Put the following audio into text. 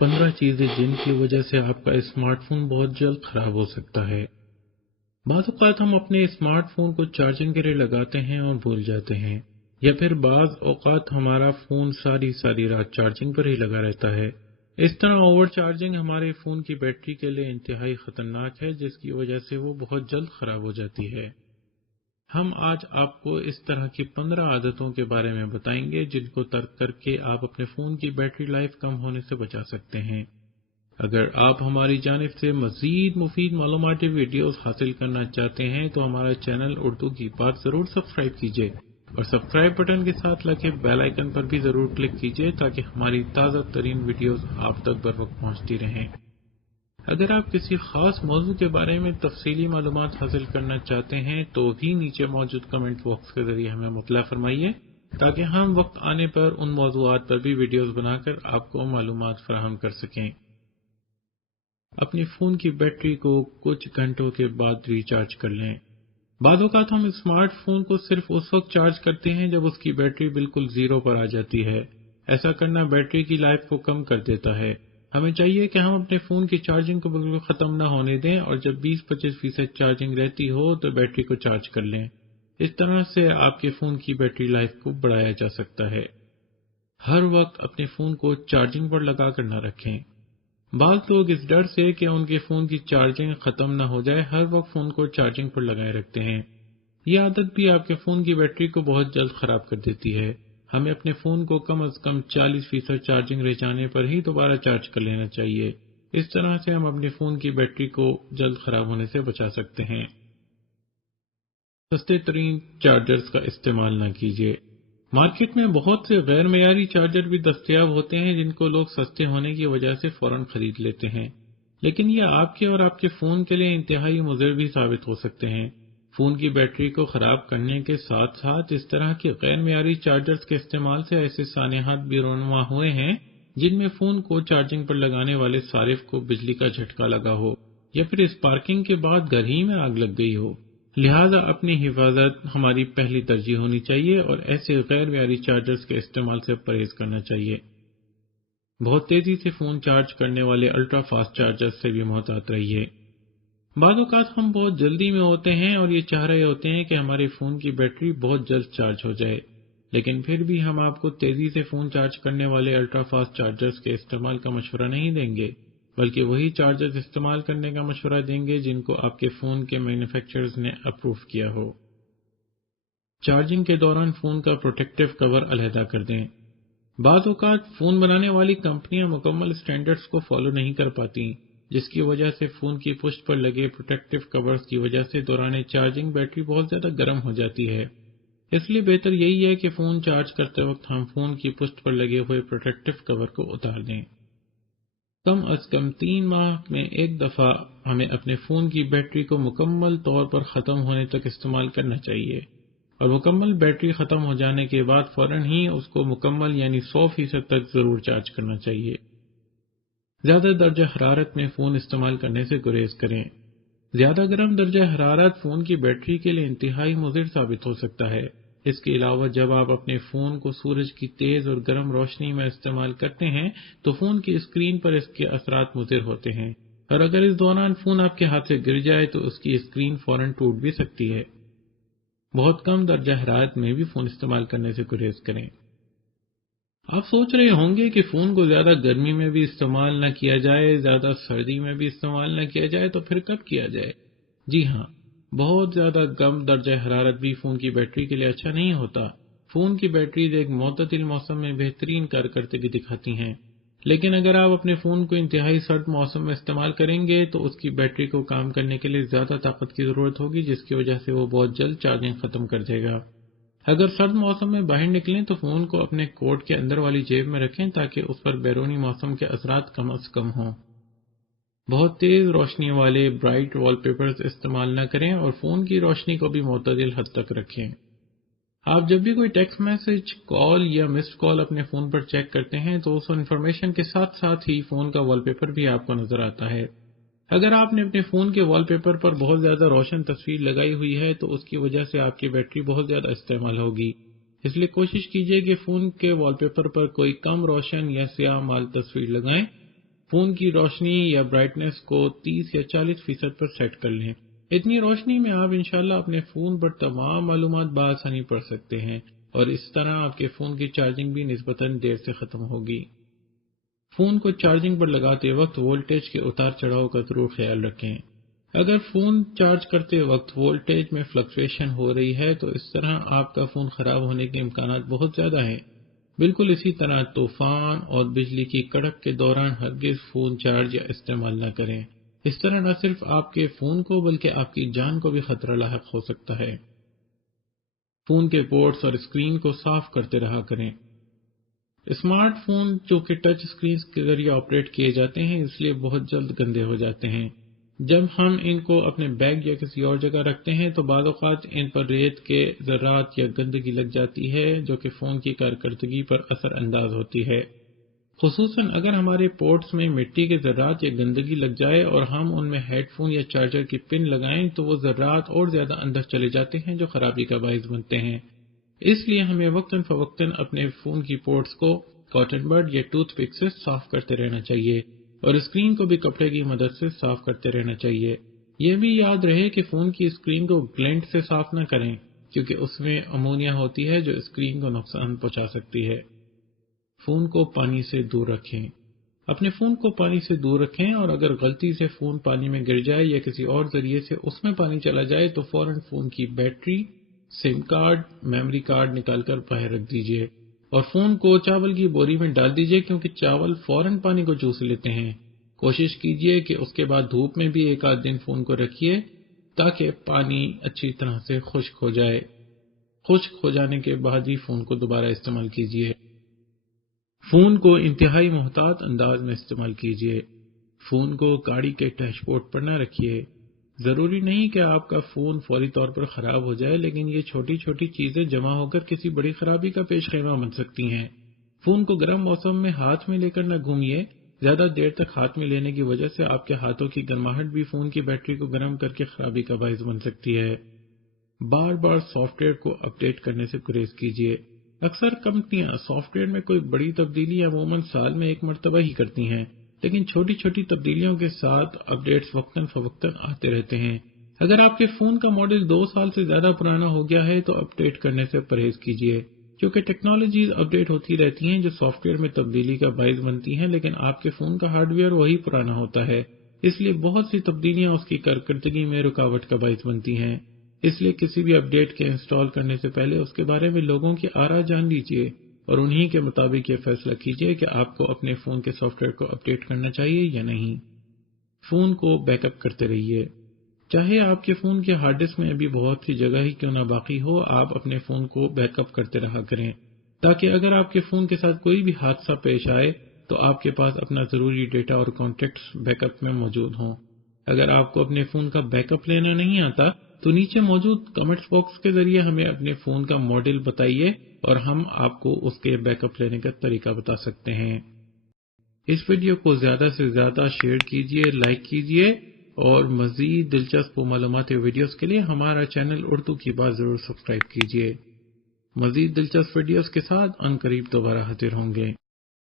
15 چیزیں جن کی وجہ سے آپ کا اسمارٹ فون بہت جلد خراب ہو سکتا ہے۔ بعض اوقات ہم اپنے اسمارٹ فون کو چارجنگ کے لیے لگاتے ہیں اور بھول جاتے ہیں، یا پھر بعض اوقات ہمارا فون ساری رات چارجنگ پر ہی لگا رہتا ہے۔ اس طرح اوور چارجنگ ہمارے فون کی بیٹری کے لیے انتہائی خطرناک ہے، جس کی وجہ سے وہ بہت جلد خراب ہو جاتی ہے۔ ہم آج آپ کو اس طرح کی 15 عادتوں کے بارے میں بتائیں گے جن کو ترک کر کے آپ اپنے فون کی بیٹری لائف کم ہونے سے بچا سکتے ہیں۔ اگر آپ ہماری جانب سے مزید مفید معلوماتی ویڈیوز حاصل کرنا چاہتے ہیں تو ہمارا چینل اردو کی بات ضرور سبسکرائب کیجیے، اور سبسکرائب بٹن کے ساتھ لگے بیل آئیکن پر بھی ضرور کلک کیجیے تاکہ ہماری تازہ ترین ویڈیوز آپ تک بر وقت پہنچتی رہیں۔ اگر آپ کسی خاص موضوع کے بارے میں تفصیلی معلومات حاصل کرنا چاہتے ہیں تو بھی نیچے موجود کمنٹ باکس کے ذریعے ہمیں مطلع فرمائیے تاکہ ہم وقت آنے پر ان موضوعات پر بھی ویڈیوز بنا کر آپ کو معلومات فراہم کر سکیں۔ اپنے فون کی بیٹری کو کچھ گھنٹوں کے بعد ریچارج کر لیں۔ بعض اوقات ہم اسمارٹ فون کو صرف اس وقت چارج کرتے ہیں جب اس کی بیٹری بالکل زیرو پر آ جاتی ہے۔ ایسا کرنا بیٹری کی لائف کو کم کر دیتا ہے۔ ہمیں چاہیے کہ ہم اپنے فون کی چارجنگ کو بالکل ختم نہ ہونے دیں، اور جب 20-25% چارجنگ رہتی ہو تو بیٹری کو چارج کر لیں۔ اس طرح سے آپ کے فون کی بیٹری لائف کو بڑھایا جا سکتا ہے۔ ہر وقت اپنے فون کو چارجنگ پر لگا کر نہ رکھیں۔ بعض لوگ اس ڈر سے کہ ان کے فون کی چارجنگ ختم نہ ہو جائے ہر وقت فون کو چارجنگ پر لگائے رکھتے ہیں۔ یہ عادت بھی آپ کے فون کی بیٹری کو بہت جلد خراب کر دیتی ہے۔ ہمیں اپنے فون کو کم از کم 40% چارجنگ رہ جانے پر ہی دوبارہ چارج کر لینا چاہیے۔ اس طرح سے ہم اپنے فون کی بیٹری کو جلد خراب ہونے سے بچا سکتے ہیں۔ سستے ترین چارجرز کا استعمال نہ کیجیے۔ مارکیٹ میں بہت سے غیر معیاری چارجر بھی دستیاب ہوتے ہیں جن کو لوگ سستے ہونے کی وجہ سے فوراً خرید لیتے ہیں، لیکن یہ آپ کے اور آپ کے فون کے لیے انتہائی مضر بھی ثابت ہو سکتے ہیں۔ فون کی بیٹری کو خراب کرنے کے ساتھ ساتھ اس طرح کے غیر معیاری چارجرز کے استعمال سے ایسے سانحات بھی رونما ہوئے ہیں جن میں فون کو چارجنگ پر لگانے والے صارف کو بجلی کا جھٹکا لگا ہو، یا پھر اسپارکنگ کے بعد گھر ہی میں آگ لگ گئی ہو۔ لہٰذا اپنی حفاظت ہماری پہلی ترجیح ہونی چاہیے اور ایسے غیر معیاری چارجرز کے استعمال سے پرہیز کرنا چاہیے۔ بہت تیزی سے فون چارج کرنے والے الٹرا فاسٹ چارجر سے بھی محتاط رہیے۔ بعض اوقات ہم بہت جلدی میں ہوتے ہیں اور یہ چاہ رہے ہوتے ہیں کہ ہمارے فون کی بیٹری بہت جلد چارج ہو جائے، لیکن پھر بھی ہم آپ کو تیزی سے فون چارج کرنے والے الٹرا فاسٹ چارجرز کے استعمال کا مشورہ نہیں دیں گے، بلکہ وہی چارجرز استعمال کرنے کا مشورہ دیں گے جن کو آپ کے فون کے مینوفیکچررز نے اپروو کیا ہو۔ چارجنگ کے دوران فون کا پروٹیکٹیو کور علیحدہ کر دیں۔ بعض اوقات فون بنانے والی کمپنیاں مکمل سٹینڈرڈز کو فالو نہیں کر پاتی، جس کی وجہ سے فون کی پشت پر لگے پروٹیکٹیو کورز کی وجہ سے دوران چارجنگ بیٹری بہت زیادہ گرم ہو جاتی ہے۔ اس لیے بہتر یہی ہے کہ فون چارج کرتے وقت ہم فون کی پشت پر لگے ہوئے پروٹیکٹیو کور کو اتار دیں۔ کم از کم 3 ماہ میں ایک دفعہ ہمیں اپنے فون کی بیٹری کو مکمل طور پر ختم ہونے تک استعمال کرنا چاہیے، اور مکمل بیٹری ختم ہو جانے کے بعد فوراً ہی اس کو مکمل یعنی 100% تک ضرور چارج کرنا چاہیے۔ زیادہ درجہ حرارت میں فون استعمال کرنے سے گریز کریں۔ زیادہ گرم درجہ حرارت فون کی بیٹری کے لیے انتہائی مضر ثابت ہو سکتا ہے۔ اس کے علاوہ جب آپ اپنے فون کو سورج کی تیز اور گرم روشنی میں استعمال کرتے ہیں تو فون کی اسکرین پر اس کے اثرات مضر ہوتے ہیں، اور اگر اس دوران فون آپ کے ہاتھ سے گر جائے تو اس کی اسکرین فوراً ٹوٹ بھی سکتی ہے۔ بہت کم درجہ حرارت میں بھی فون استعمال کرنے سے گریز کریں۔ آپ سوچ رہے ہوں گے کہ فون کو زیادہ گرمی میں بھی استعمال نہ کیا جائے، زیادہ سردی میں بھی استعمال نہ کیا جائے، تو پھر کب کیا جائے؟ جی ہاں، بہت زیادہ کم درجہ حرارت بھی فون کی بیٹری کے لیے اچھا نہیں ہوتا۔ فون کی بیٹریز ایک معتدل موسم میں بہترین کارکردگی دکھاتی ہیں، لیکن اگر آپ اپنے فون کو انتہائی سرد موسم میں استعمال کریں گے تو اس کی بیٹری کو کام کرنے کے لیے زیادہ طاقت کی ضرورت ہوگی، جس کی وجہ سے وہ بہت جلد چارجنگ ختم کر دے گا۔ اگر سرد موسم میں باہر نکلیں تو فون کو اپنے کوٹ کے اندر والی جیب میں رکھیں تاکہ اس پر بیرونی موسم کے اثرات کم از کم ہوں۔ بہت تیز روشنی والے برائٹ وال پیپرز استعمال نہ کریں اور فون کی روشنی کو بھی معتدل حد تک رکھیں۔ آپ جب بھی کوئی ٹیکسٹ میسج، کال یا مسڈ کال اپنے فون پر چیک کرتے ہیں تو اس انفارمیشن کے ساتھ ساتھ ہی فون کا وال پیپر بھی آپ کو نظر آتا ہے۔ اگر آپ نے اپنے فون کے وال پیپر پر بہت زیادہ روشن تصویر لگائی ہوئی ہے تو اس کی وجہ سے آپ کی بیٹری بہت زیادہ استعمال ہوگی، اس لیے کوشش کیجیے کہ فون کے وال پیپر پر کوئی کم روشن یا سیاہ مال تصویر لگائیں فون کی روشنی یا برائٹنس کو 30 یا 40% پر سیٹ کر لیں۔ اتنی روشنی میں آپ انشاءاللہ اپنے فون پر تمام معلومات بآسانی پڑھ سکتے ہیں، اور اس طرح آپ کے فون کی چارجنگ بھی نسبتاً دیر سے ختم ہوگی۔ فون کو چارجنگ پر لگاتے وقت وولٹیج کے اتار چڑھاؤ کا ضرور خیال رکھیں۔ اگر فون چارج کرتے وقت وولٹیج میں فلکچویشن ہو رہی ہے تو اس طرح آپ کا فون خراب ہونے کے امکانات بہت زیادہ ہیں۔ بالکل اسی طرح طوفان اور بجلی کی کڑک کے دوران ہرگز فون چارج یا استعمال نہ کریں۔ اس طرح نہ صرف آپ کے فون کو بلکہ آپ کی جان کو بھی خطرہ لاحق ہو سکتا ہے۔ فون کے پورٹس اور اسکرین کو صاف کرتے رہا کریں۔ اسمارٹ فون چونکہ ٹچ اسکرینز کے ذریعے آپریٹ کیے جاتے ہیں اس لیے بہت جلد گندے ہو جاتے ہیں۔ جب ہم ان کو اپنے بیگ یا کسی اور جگہ رکھتے ہیں تو بعض اوقات ان پر ریت کے ذرات یا گندگی لگ جاتی ہے جو کہ فون کی کارکردگی پر اثر انداز ہوتی ہے۔ خصوصاً اگر ہمارے پورٹس میں مٹی کے ذرات یا گندگی لگ جائے اور ہم ان میں ہیڈ فون یا چارجر کی پن لگائیں تو وہ ذرات اور زیادہ اندر چلے جاتے ہیں جو خرابی کا باعث بنتے ہیں۔ اس لیے ہمیں وقتاً فوقتاً اپنے فون کی پورٹس کو کاٹن بڈ یا ٹوتھ پک سے صاف کرتے رہنا چاہیے، اور اسکرین کو بھی کپڑے کی مدد سے صاف کرتے رہنا چاہیے۔ یہ بھی یاد رہے کہ فون کی اسکرین کو گلینٹ سے صاف نہ کریں کیونکہ اس میں امونیا ہوتی ہے جو اسکرین کو نقصان پہنچا سکتی ہے۔ فون کو پانی سے دور رکھیں۔ اپنے فون کو پانی سے دور رکھیں، اور اگر غلطی سے فون پانی میں گر جائے یا کسی اور ذریعے سے اس میں پانی چلا جائے تو فوراً فون کی بیٹری، سم کارڈ، میموری کارڈ نکال کر باہر رکھ دیجیے، اور فون کو چاول کی بوری میں ڈال دیجیے کیونکہ چاول فوراً پانی کو چوس لیتے ہیں۔ کوشش کیجیے کہ اس کے بعد دھوپ میں بھی ایک آدھ دن فون کو رکھیے تاکہ پانی اچھی طرح سے خشک ہو جائے۔ خشک ہو جانے کے بعد ہی فون کو دوبارہ استعمال کیجیے۔ فون کو انتہائی محتاط انداز میں استعمال کیجیے۔ فون کو گاڑی کے ڈیش بورڈ پر نہ رکھیے۔ ضروری نہیں کہ آپ کا فون فوری طور پر خراب ہو جائے، لیکن یہ چھوٹی چھوٹی چیزیں جمع ہو کر کسی بڑی خرابی کا پیش خیمہ بن سکتی ہیں۔ فون کو گرم موسم میں ہاتھ میں لے کر نہ گھومیے۔ زیادہ دیر تک ہاتھ میں لینے کی وجہ سے آپ کے ہاتھوں کی گرماہٹ بھی فون کی بیٹری کو گرم کر کے خرابی کا باعث بن سکتی ہے۔ بار بار سافٹ ویئر کو اپڈیٹ کرنے سے گریز کیجیے۔ اکثر کمپنیاں سافٹ ویئر میں کوئی بڑی تبدیلی عموماً سال میں ایک مرتبہ ہی کرتی ہیں، لیکن چھوٹی چھوٹی تبدیلیوں کے ساتھ اپڈیٹس وقتاً فوقتاً آتے رہتے ہیں۔ اگر آپ کے فون کا ماڈل 2 سال سے زیادہ پرانا ہو گیا ہے تو اپڈیٹ کرنے سے پرہیز کیجیے، کیونکہ ٹیکنالوجیز اپڈیٹ ہوتی رہتی ہیں جو سافٹ ویئر میں تبدیلی کا باعث بنتی ہیں، لیکن آپ کے فون کا ہارڈ ویئر وہی پرانا ہوتا ہے، اس لیے بہت سی تبدیلیاں اس کی کارکردگی میں رکاوٹ کا باعث بنتی ہیں۔ اس لیے کسی بھی اپڈیٹ کے انسٹال کرنے سے پہلے اس کے بارے میں لوگوں کی آراء جان لیجیے اور انہی کے مطابق یہ فیصلہ کیجیے کہ آپ کو اپنے فون کے سافٹ ویئر کو اپڈیٹ کرنا چاہیے یا نہیں۔ فون کو بیک اپ کرتے رہیے۔ چاہے آپ کے فون کے ہارڈ ڈسک میں ابھی بہت سی جگہ ہی کیوں نہ باقی ہو، آپ اپنے فون کو بیک اپ کرتے رہا کریں تاکہ اگر آپ کے فون کے ساتھ کوئی بھی حادثہ پیش آئے تو آپ کے پاس اپنا ضروری ڈیٹا اور کانٹیکٹس بیک اپ میں موجود ہوں۔ اگر آپ کو اپنے فون کا بیک اپ لینا نہیں آتا تو نیچے موجود کمنٹس باکس کے ذریعے ہمیں اپنے فون کا ماڈل بتائیے اور ہم آپ کو اس کے بیک اپ لینے کا طریقہ بتا سکتے ہیں۔ اس ویڈیو کو زیادہ سے زیادہ شیئر کیجیے، لائک کیجیے، اور مزید دلچسپ و معلوماتی ویڈیوز کے لیے ہمارا چینل اردو کی بات ضرور سبسکرائب کیجیے۔ مزید دلچسپ ویڈیوز کے ساتھ عنقریب دوبارہ حاضر ہوں گے۔